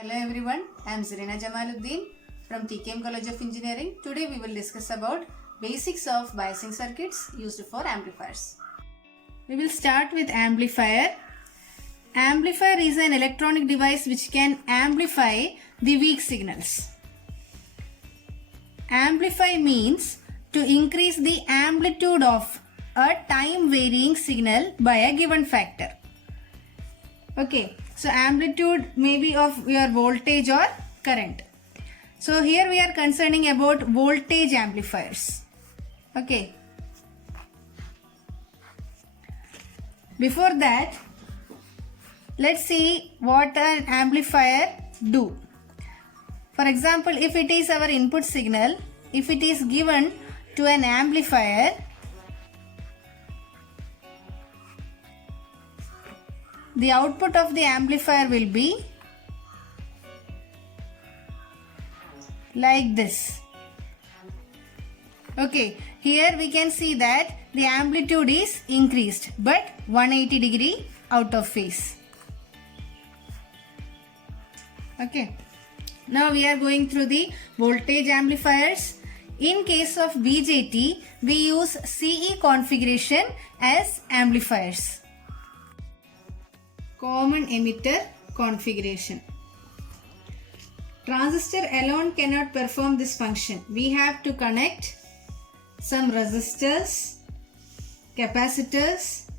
Hello everyone, I am Zarina Jamaluddin from TKM College of Engineering. Today we will discuss about basics of biasing circuits used for amplifiers. We will start with amplifier. Amplifier is an electronic device which can amplify the weak signals. Amplify means to increase the amplitude of a time varying signal by a given factor. Okay, so amplitude may be of your voltage or current. So here we are concerning about voltage amplifiers. Okay. Before that, let's see what an amplifier do. For example, if it is our input signal, if it is given to an amplifier, the output of the amplifier will be like this. Okay, here we can see that the amplitude is increased but 180 degree out of phase. Okay, now we are going through the voltage amplifiers. In case of BJT, we use CE configuration as amplifiers. Common emitter configuration. Transistor alone cannot perform this function. We have to connect some resistors, capacitors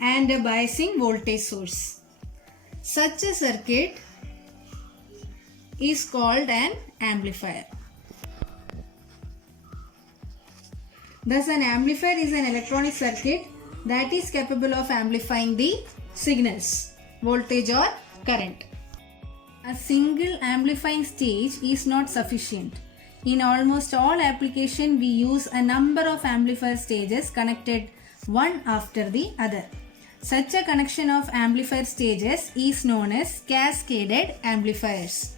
and a biasing voltage source. Such a circuit is called an amplifier. Thus, an amplifier is an electronic circuit that is capable of amplifying the signals, voltage or current. A single amplifying stage is not sufficient. In almost all applications, we use a number of amplifier stages connected one after the other. Such a connection of amplifier stages is known as cascaded amplifiers.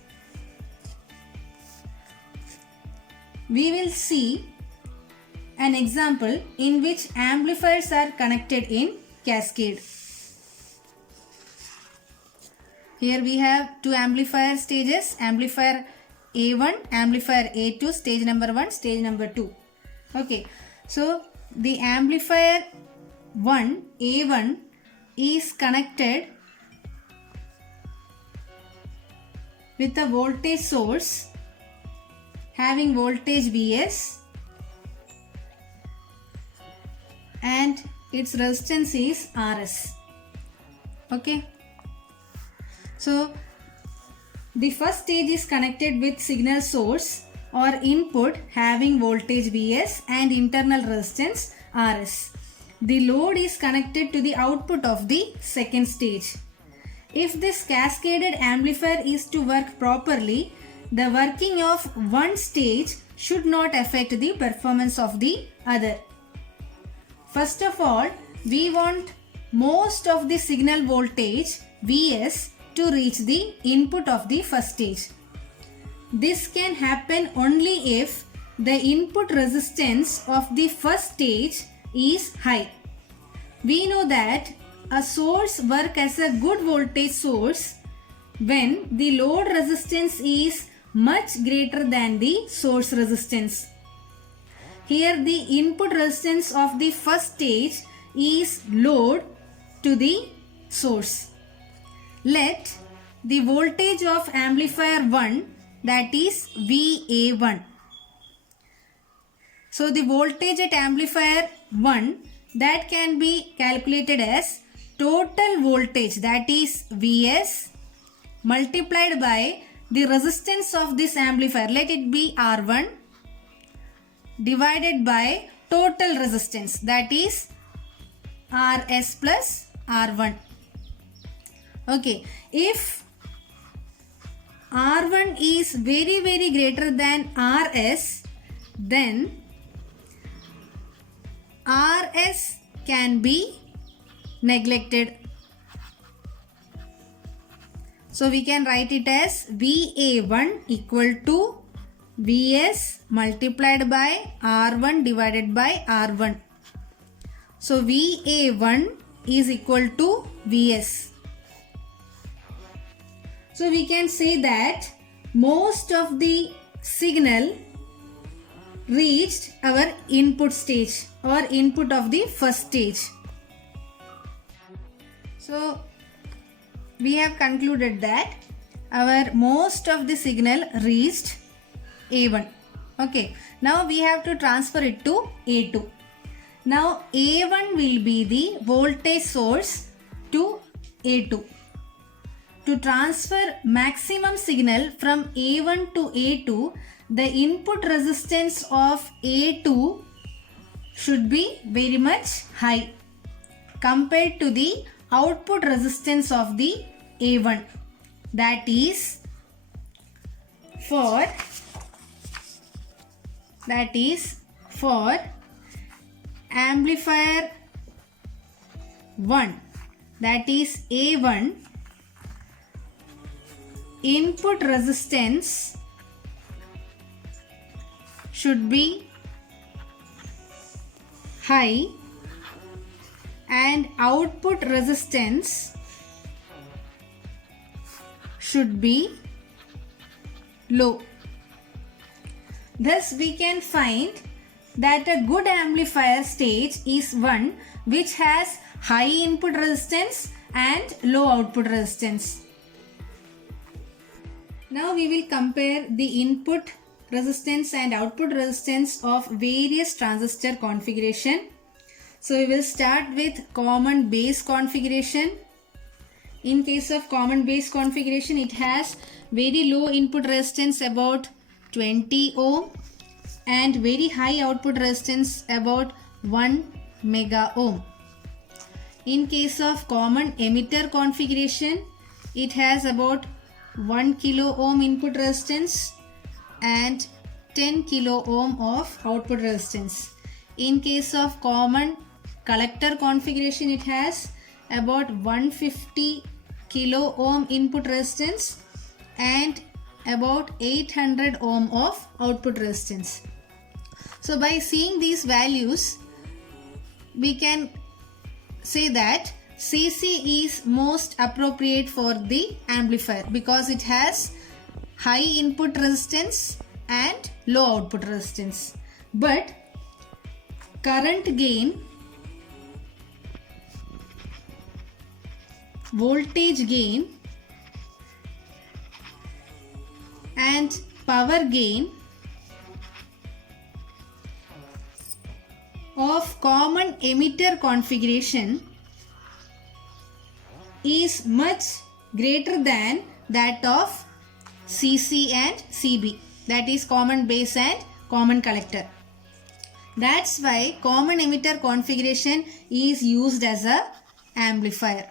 We will see an example in which amplifiers are connected in cascade. Here we have two amplifier stages, amplifier A1, amplifier A2, stage number 1, stage number 2. Okay, so the amplifier 1, A1 is connected with a voltage source having voltage Vs and its resistance is Rs. Okay. So, the first stage is connected with signal source or input having voltage Vs and internal resistance Rs. The load is connected to the output of the second stage. If this cascaded amplifier is to work properly, the working of one stage should not affect the performance of the other. First of all, we want most of the signal voltage Vs to reach the input of the first stage. This can happen only if the input resistance of the first stage is high. We know that a source works as a good voltage source when the load resistance is much greater than the source resistance. Here the input resistance of the first stage is load to the source. Let the voltage of amplifier 1, that is VA1. So the voltage at amplifier 1, that can be calculated as total voltage, that is Vs, multiplied by the resistance of this amplifier, let it be R1, divided by total resistance, that is Rs plus R1. Okay, if R1 is very greater than Rs, then Rs can be neglected. So we can write it as VA1 equal to Vs multiplied by R1 divided by R1. So VA1 is equal to Vs. So we can say that most of the signal reached our input stage or input of the first stage. So we have concluded that our most of the signal reached A1. Okay, now we have to transfer it to A2. Now A1 will be the voltage source to A2. To transfer maximum signal from A1 to A2, the input resistance of A2 should be very much high compared to the output resistance of the A1. That is for amplifier 1, that is A1, input resistance should be high and output resistance should be low. Thus we can find that a good amplifier stage is one which has high input resistance and low output resistance. Now we will compare the input resistance and output resistance of various transistor configuration. So we will start with common base configuration. In case of common base configuration, it has very low input resistance about 20 ohm and very high output resistance about 1 mega ohm. In case of common emitter configuration, it has about 1 kilo ohm input resistance and 10 kilo ohm of output resistance. In case of common collector configuration, it has about 150 kilo ohm input resistance and about 800 ohm of output resistance. So by seeing these values, we can say that CC is most appropriate for the amplifier because it has high input resistance and low output resistance. But current gain, voltage gain and power gain of common emitter configuration is much greater than that of CC and CB, that is common base and common collector. That's why common emitter configuration is used as a amplifier.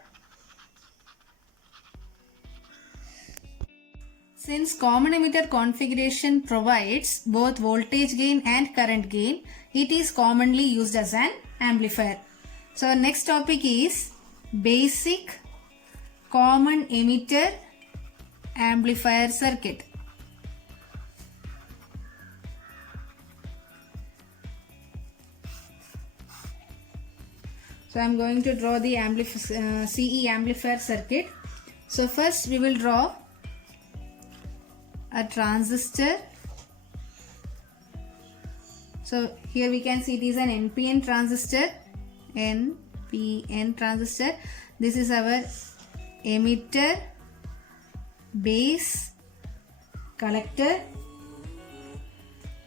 Since common emitter configuration provides both voltage gain and current gain, it is commonly used as an amplifier. So our next topic is basic common emitter amplifier circuit. So I am going to draw the CE amplifier circuit. So first we will draw a transistor. So here we can see it is an NPN transistor. NPN transistor. This is our emitter, base, collector.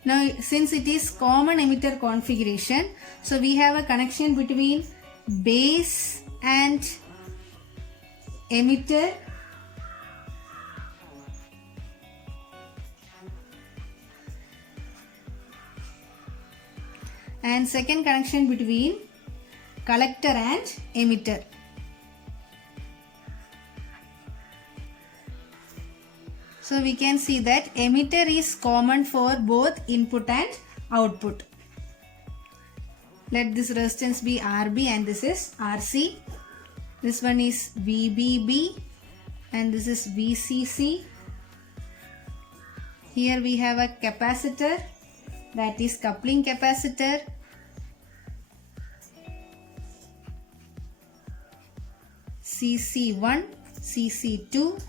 Now since it is common emitter configuration, so we have a connection between base and emitter. And second connection between collector and emitter. So we can see that emitter is common for both input and output. Let this resistance be RB and this is RC. This one is VBB and this is VCC. Here we have a capacitor, that is coupling capacitor. CC1, CC2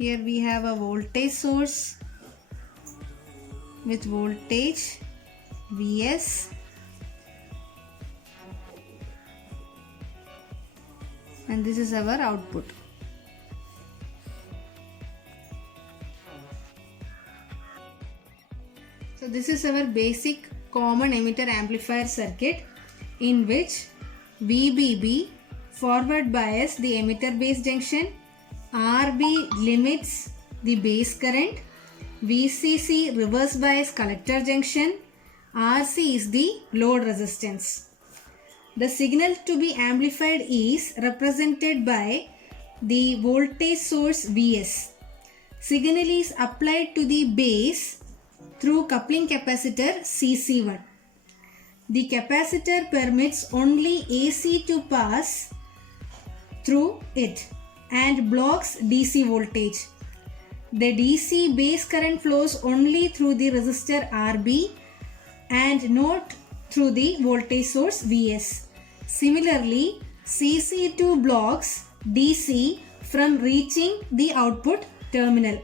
Here we have a voltage source with voltage Vs, and this is our output. So this is our basic common emitter amplifier circuit, in which VBB forward bias the emitter base junction, RB limits the base current, VCC reverse bias collector junction, RC is the load resistance. The signal to be amplified is represented by the voltage source Vs. Signal is applied to the base through coupling capacitor CC1. The capacitor permits only AC to pass through it and blocks DC voltage. The DC base current flows only through the resistor RB and not through the voltage source Vs. Similarly, CC2 blocks DC from reaching the output terminal.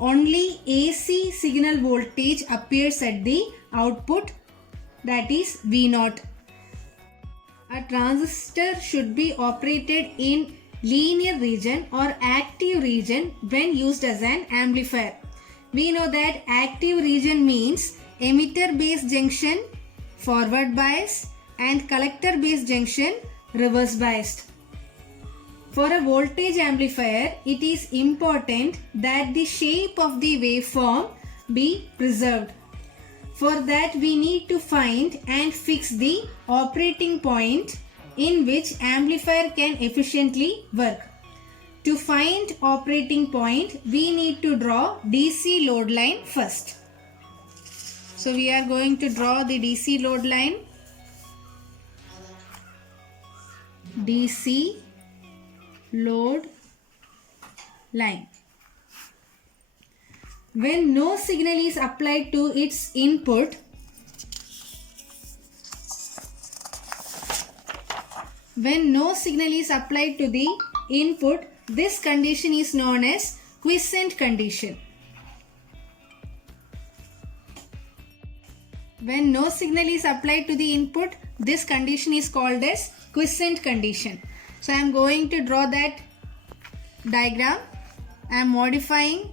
Only AC signal voltage appears at the output, that is V0. A transistor should be operated in linear region or active region when used as an amplifier. We know that active region means emitter base junction forward bias and collector base junction reverse biased. For a voltage amplifier, it is important that the shape of the waveform be preserved. For that, we need to find and fix the operating point in which amplifier can efficiently work. To find operating point, we need to draw DC load line first. So we are going to draw the DC load line. DC load line. When no signal is applied to its input, this condition is known as quiescent condition. When no signal is applied to the input, this condition is called as quiescent condition. So I am going to draw that diagram. I am modifying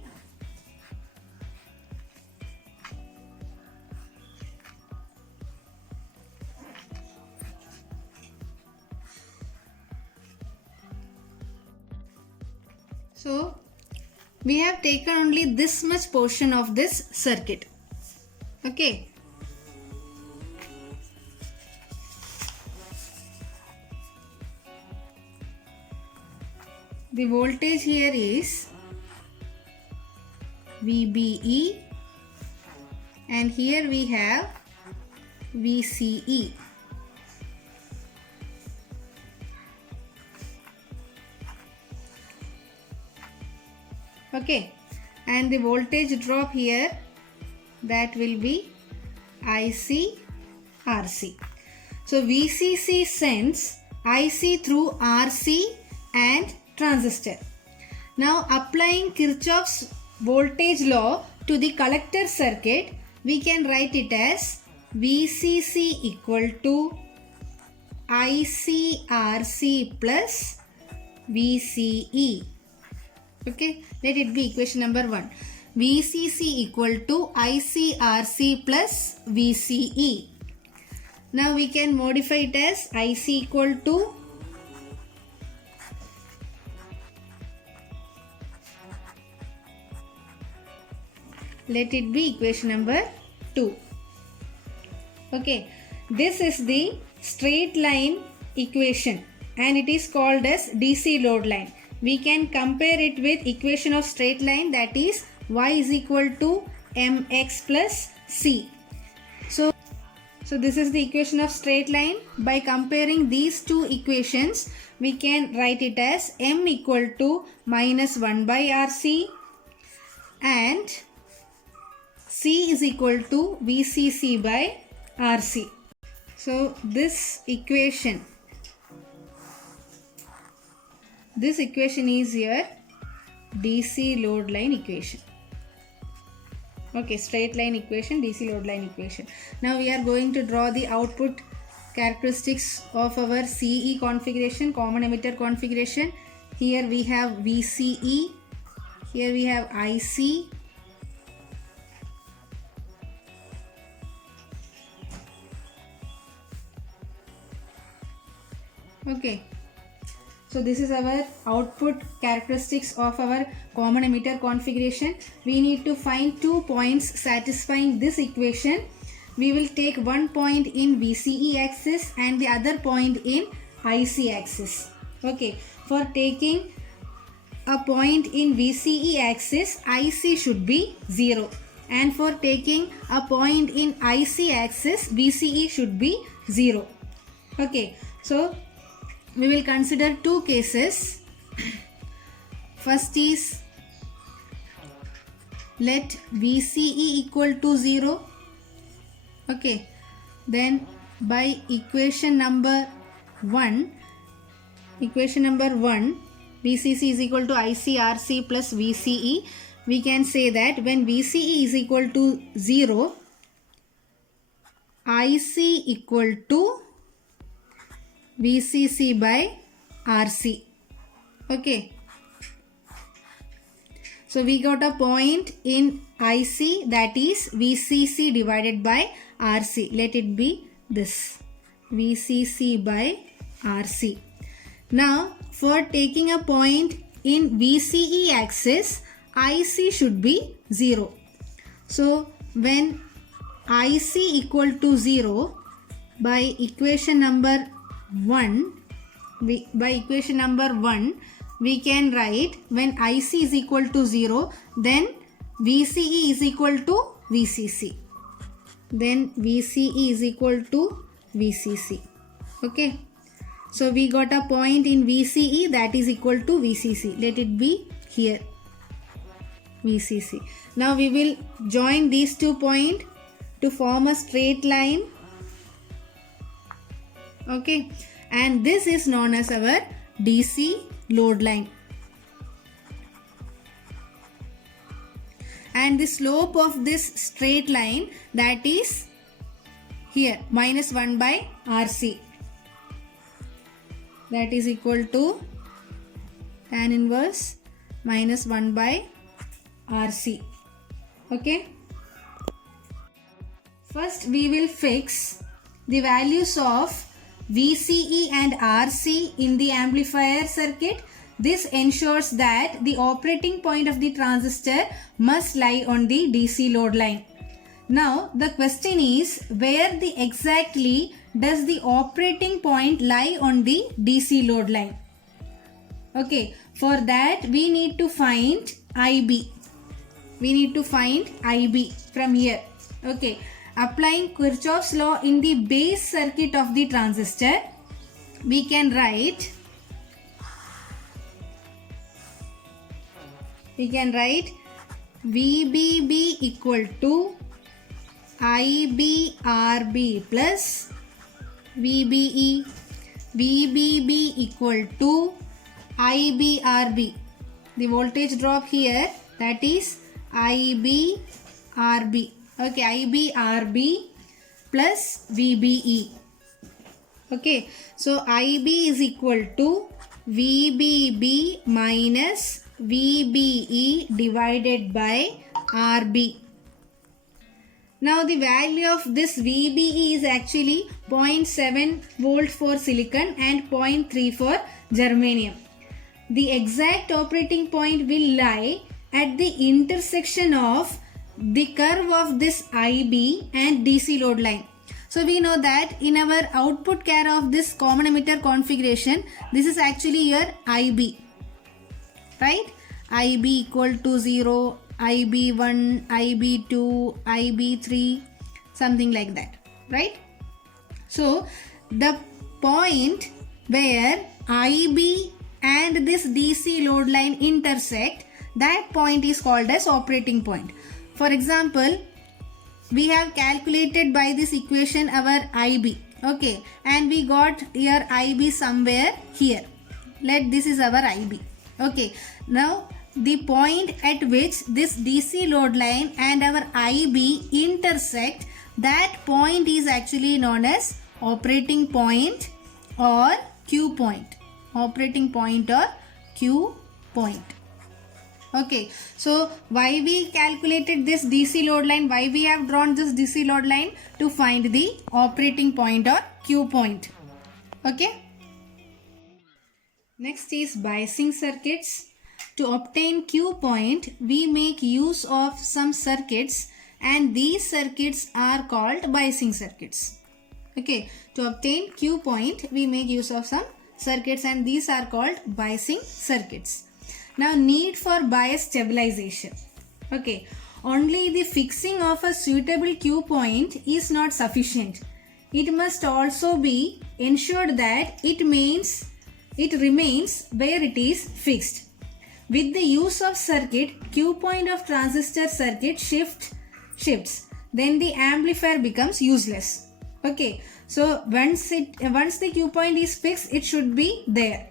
So we have taken only this much portion of this circuit. Okay. The voltage here is VBE and here we have VCE. Okay, and the voltage drop here, that will be IC RC. So VCC sends IC through RC and transistor. Now applying Kirchhoff's voltage law to the collector circuit, we can write it as VCC equal to ICRC plus VCE. Okay, let it be equation number 1. VCC equal to ICRC plus VCE. Now we can modify it as IC equal to let it be equation number 2. Okay, this is the straight line equation and it is called as DC load line. We can compare it with equation of straight line, that is y is equal to mx plus c. So this is the equation of straight line. By comparing these two equations, we can write it as m equal to minus 1 by rc and c is equal to VCC by RC. So this equation is here DC load line equation. Okay, straight line equation, DC load line equation. Now we are going to draw the output characteristics of our CE configuration, common emitter configuration. Here we have VCE, here we have IC, okay. So this is our output characteristics of our common emitter configuration. We need to find 2 points satisfying this equation. We will take one point in VCE axis and the other point in IC axis. Okay, for taking a point in VCE axis, IC should be 0. And for taking a point in IC axis, VCE should be 0. Okay, so we will consider 2 cases. First is, let VCE equal to 0. Okay, then by equation number 1, VCC is equal to ICRC plus VCE. We can say that when VCE is equal to 0, IC equal to VCC by RC. Okay. So we got a point in IC, that is VCC divided by RC. Let it be this, VCC by RC. Now for taking a point in VCE axis, IC should be 0. So when IC equal to 0, by equation number 1, we can write when IC is equal to 0, then VCE is equal to VCC. Then VCE is equal to VCC. Okay. So we got a point in VCE that is equal to VCC. Let it be here, VCC. Now we will join these 2 points to form a straight line. Okay, and this is known as our DC load line. And the slope of this straight line, that is here, minus 1 by RC. That is equal to tan inverse minus 1 by RC. Okay. First we will fix the values of VCE and RC in the amplifier circuit. This ensures that the operating point of the transistor must lie on the DC load line. Now the question is, where exactly does the operating point lie on the DC load line? Okay, for that we need to find IB. We need to find IB from here. Okay, applying Kirchhoff's law in the base circuit of the transistor, we can write VBB equal to IBRB plus VBE. VBB equal to IBRB. The voltage drop here, that is IBRB. Okay, IBRB plus VBE. Okay, so IB is equal to VBB minus VBE divided by RB. Now the value of this VBE is actually 0.7 volt for silicon and 0.3 for germanium. The exact operating point will lie at the intersection of the curve of this IB and DC load line. So we know that in our output care of this common emitter configuration, this is actually your IB, right? IB equal to 0, IB1, IB2, IB3, something like that, right? So the point where IB and this DC load line intersect, that point is called as operating point. For example, we have calculated by this equation our IB, okay, and we got your IB somewhere here. This is our IB. Okay, now the point at which this DC load line and our IB intersect, that point is actually known as operating point or Q point. Operating point or Q point. Okay, so why we calculated this DC load line? Why we have drawn this DC load line? To find the operating point or Q point. Okay. Next is biasing circuits. To obtain Q point, we make use of some circuits, and these circuits are called biasing circuits. Okay, to obtain Q point, we make use of some circuits, and these are called biasing circuits. Now, need for bias stabilization. Okay, only the fixing of a suitable Q point is not sufficient. It must also be ensured that it remains where it is fixed. With the use of circuit, Q point of transistor circuit shifts. Then the amplifier becomes useless. Okay, so once the Q point is fixed, it should be there.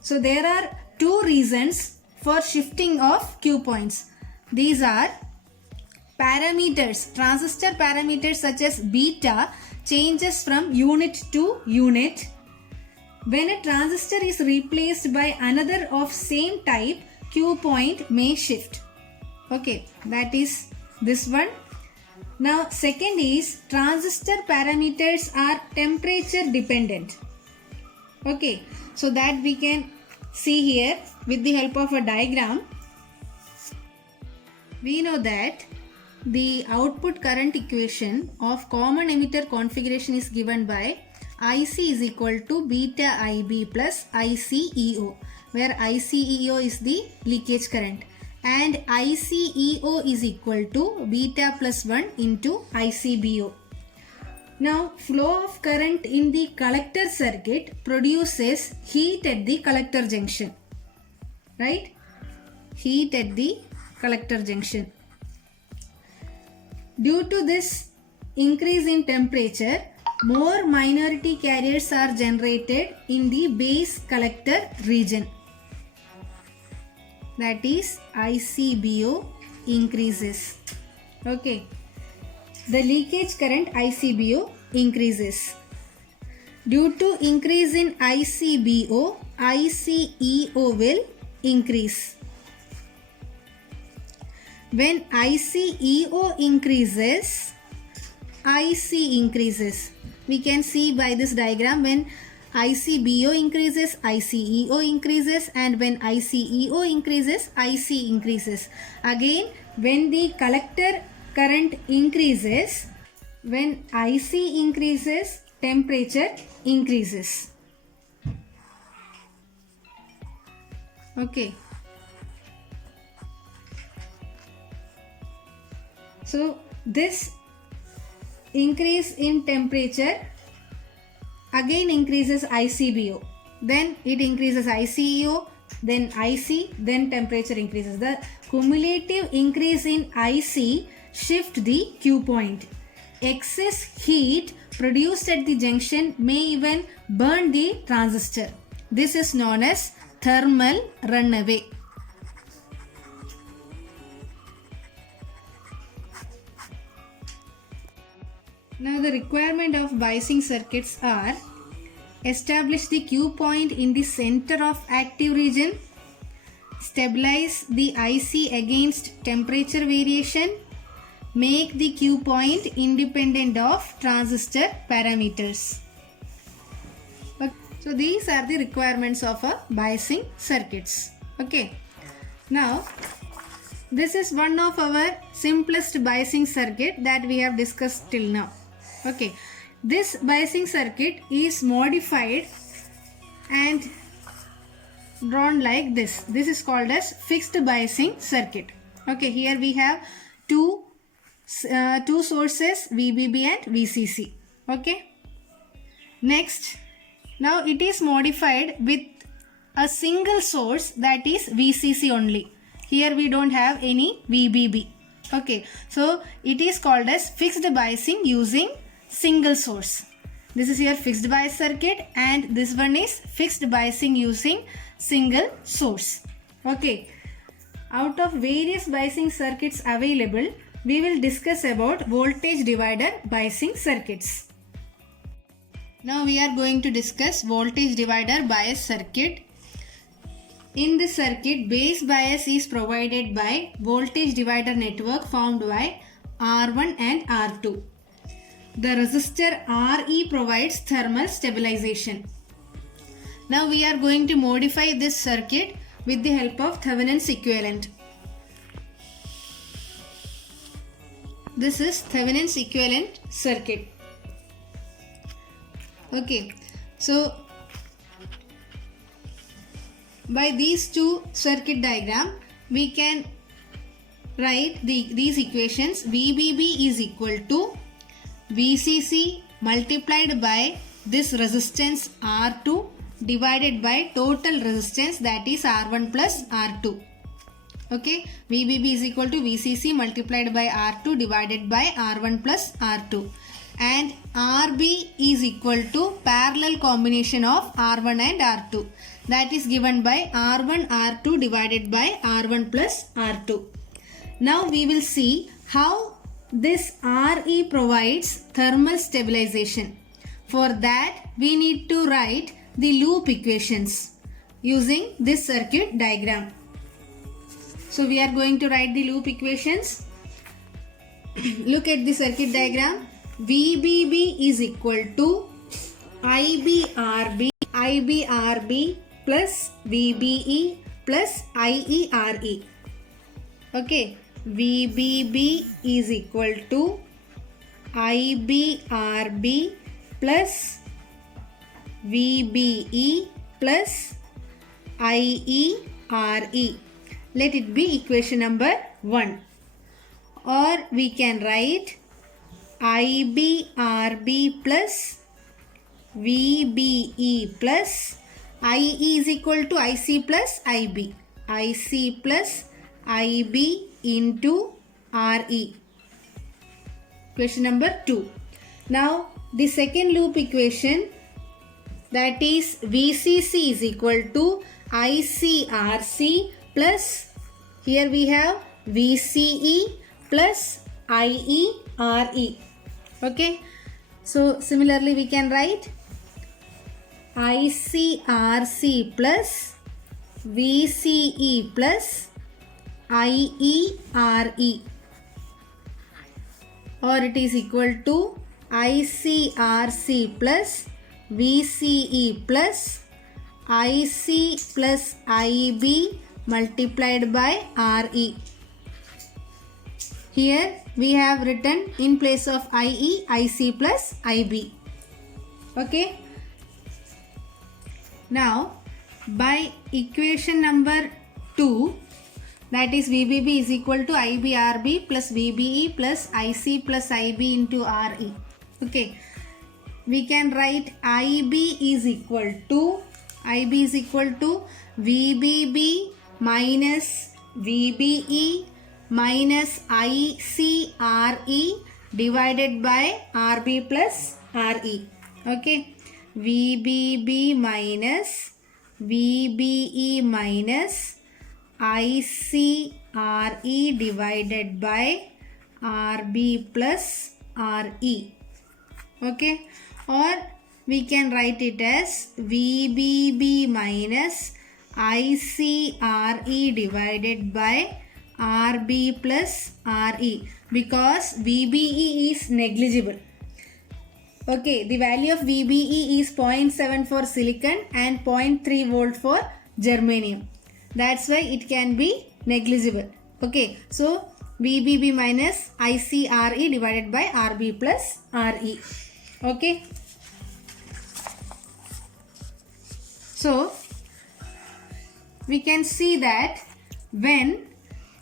So there are two reasons for shifting of Q points. These are parameters. Transistor parameters such as beta changes from unit to unit. When a transistor is replaced by another of same type, Q point may shift. Okay, that is this one. Now, second is transistor parameters are temperature dependent. Okay, so that we can see here with the help of a diagram. We know that the output current equation of common emitter configuration is given by IC is equal to beta IB plus ICEO, where ICEO is the leakage current, and ICEO is equal to beta plus 1 into ICBO. Now, flow of current in the collector circuit produces heat at the collector junction, right? Heat at the collector junction. Due to this increase in temperature, more minority carriers are generated in the base collector region. That is ICBO increases. Okay. The leakage current ICBO increases. Due to increase in ICBO, ICEO will increase. When ICEO increases, IC increases. We can see by this diagram, when ICBO increases, ICEO increases, and when ICEO increases, IC increases. Again, when the collector current increases, when IC increases, temperature increases. Okay. So, this increase in temperature again increases ICBO, then it increases ICEO, then IC, then temperature increases. The cumulative increase in IC shift the Q point. Excess heat produced at the junction may even burn the transistor. This is known as thermal runaway. Now the requirement of biasing circuits are: establish the Q point in the center of active region, stabilize the IC against temperature variation, make the Q point independent of transistor parameters. So these are the requirements of a biasing circuits. Okay. Now this is one of our simplest biasing circuit that we have discussed till now. Okay, this biasing circuit is modified and drawn like this. This is called as fixed biasing circuit. Okay, here we have two sources, VBB and VCC. Okay. Next, now it is modified with a single source, that is VCC only. Here we don't have any VBB. Okay, so it is called as fixed biasing using single source. This is your fixed bias circuit, and this one is fixed biasing using single source. Okay, Out of various biasing circuits available, we will discuss about voltage divider biasing circuits. Now we are going to discuss voltage divider bias circuit. In this circuit, base bias is provided by voltage divider network formed by R1 and R2. The resistor RE provides thermal stabilization. Now we are going to modify this circuit with the help of Thevenin's equivalent. This is Thevenin's equivalent circuit. Okay, so by these two circuit diagram, we can write these equations. VBB is equal to VCC multiplied by this resistance R2 divided by total resistance, that is R1 plus R2. Okay, VBB is equal to VCC multiplied by R2 divided by R1 plus R2. And RB is equal to parallel combination of R1 and R2. That is given by R1 R2 divided by R1 plus R2. Now we will see how this RE provides thermal stabilization. For that, we need to write the loop equations using this circuit diagram. So we are going to write the loop equations. Look at the circuit diagram. VBB is equal to IBRB plus VBE plus IERE. Okay, VBB is equal to IBRB plus VBE plus IERE. Let it be equation number 1. Or we can write IBRB plus VBE plus IE is equal to IC plus IB. IC plus IB into RE. Question number 2. Now the second loop equation, that is VCC is equal to ICRC plus, here we have VCE plus IERE. Okay, so similarly we can write ICRC plus VCE plus IERE, or it is equal to ICRC plus VCE plus IC plus IB multiplied by RE. Here we have written in place of IE, IC plus IB. Okay. Now by equation number 2, that is VBB is equal to IBRB plus VBE plus IC plus IB into RE. Okay. We can write IB is equal to VBB minus VBE minus ICRE divided by RB plus RE. Okay, VBB minus VBE minus ICRE divided by RB plus RE. Okay, or we can write it as VBB minus ICRE divided by RB plus RE, because VBE is negligible. Okay, the value of VBE is 0.7 for silicon and 0.3 volt for germanium. That's why it can be negligible. Okay, so VBB minus ICRE divided by RB plus RE. Okay. So we can see that when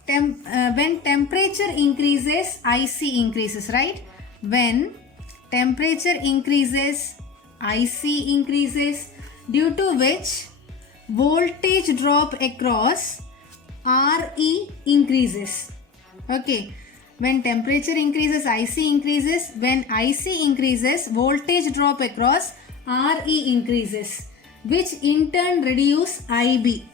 temperature increases, IC increases, right? When temperature increases, IC increases, due to which voltage drop across RE increases. Okay, when temperature increases, IC increases. When IC increases, voltage drop across RE increases, which in turn reduce IB.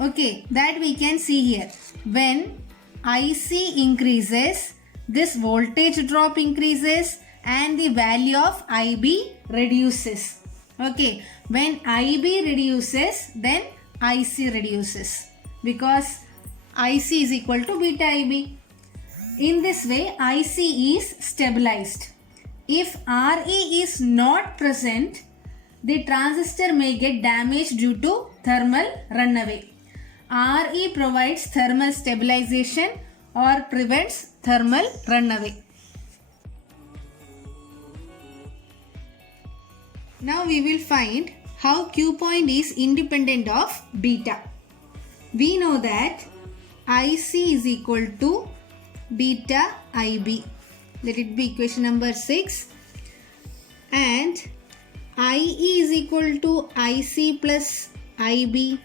Okay, that we can see here. When IC increases, this voltage drop increases and the value of IB reduces. Okay, when IB reduces, then IC reduces because IC is equal to beta IB. In this way, IC is stabilized. If RE is not present, the transistor may get damaged due to thermal runaway. RE provides thermal stabilization or prevents thermal runaway. Now we will find how Q point is independent of beta. We know that IC is equal to beta IB. Let it be equation number 6. And IE is equal to IC plus IB,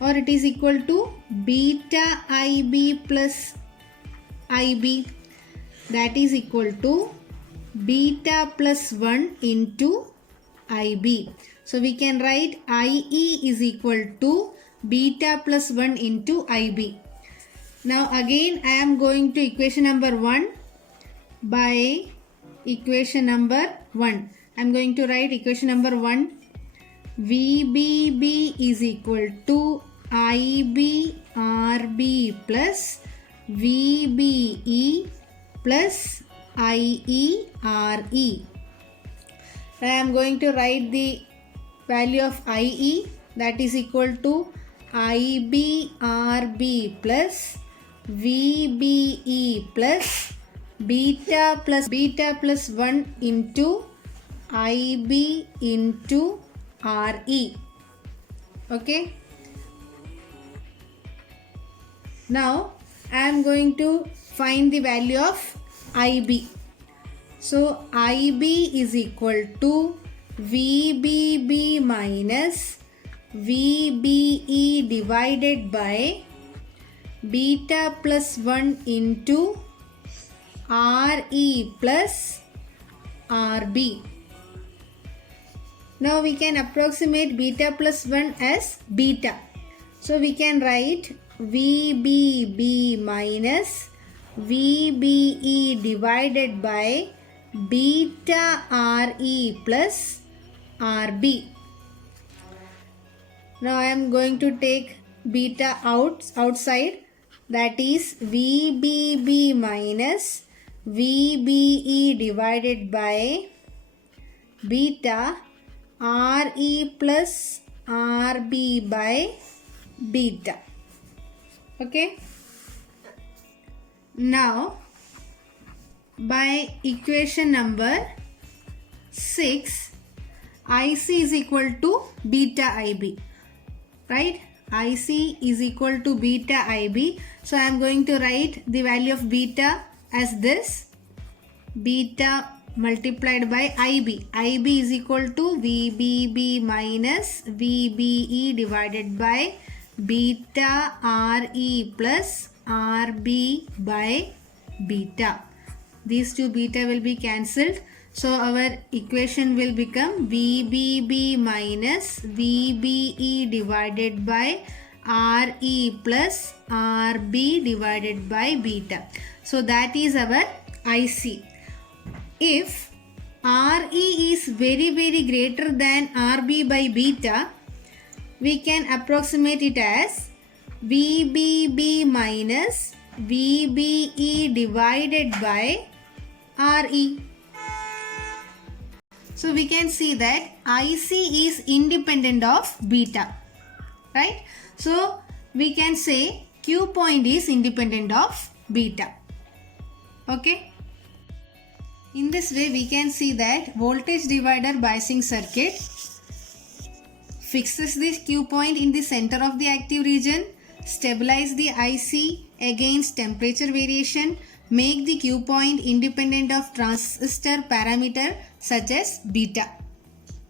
or it is equal to beta IB plus IB, that is equal to beta plus 1 into IB. So we can write IE is equal to beta plus 1 into IB. Now again I am going to equation number 1 by equation number 1. I am going to write equation number 1. VBB is equal to IBRB plus VBE plus IERE. I am going to write the value of IE, that is equal to IBRB plus VBE plus beta plus 1 into IB into RE. Okay. Now I am going to find the value of IB. So IB is equal to VBB minus VBE divided by beta plus 1 into RE plus RB. Now we can approximate beta plus 1 as beta. So we can write VBB minus VBE divided by beta RE plus RB. Now I am going to take beta outside, that is VBB minus VBE divided by beta RE plus RB by beta. Okay. Now by equation number 6, IC is equal to beta IB, right? IC is equal to beta IB. So I am going to write the value of beta as this: beta multiplied by IB. IB is equal to VBB minus VBE divided by beta RE plus RB by beta. These two beta will be cancelled. So our equation will become VBB minus VBE divided by RE plus RB divided by beta. So that is our IC. If RE is very greater than RB by beta, we can approximate it as VBB minus VBE divided by RE. So we can see that IC is independent of beta, right? So we can say Q point is independent of beta. Okay. In this way we can see that voltage divider biasing circuit fixes this Q point in the center of the active region, stabilize the IC against temperature variation, make the Q point independent of transistor parameter such as beta.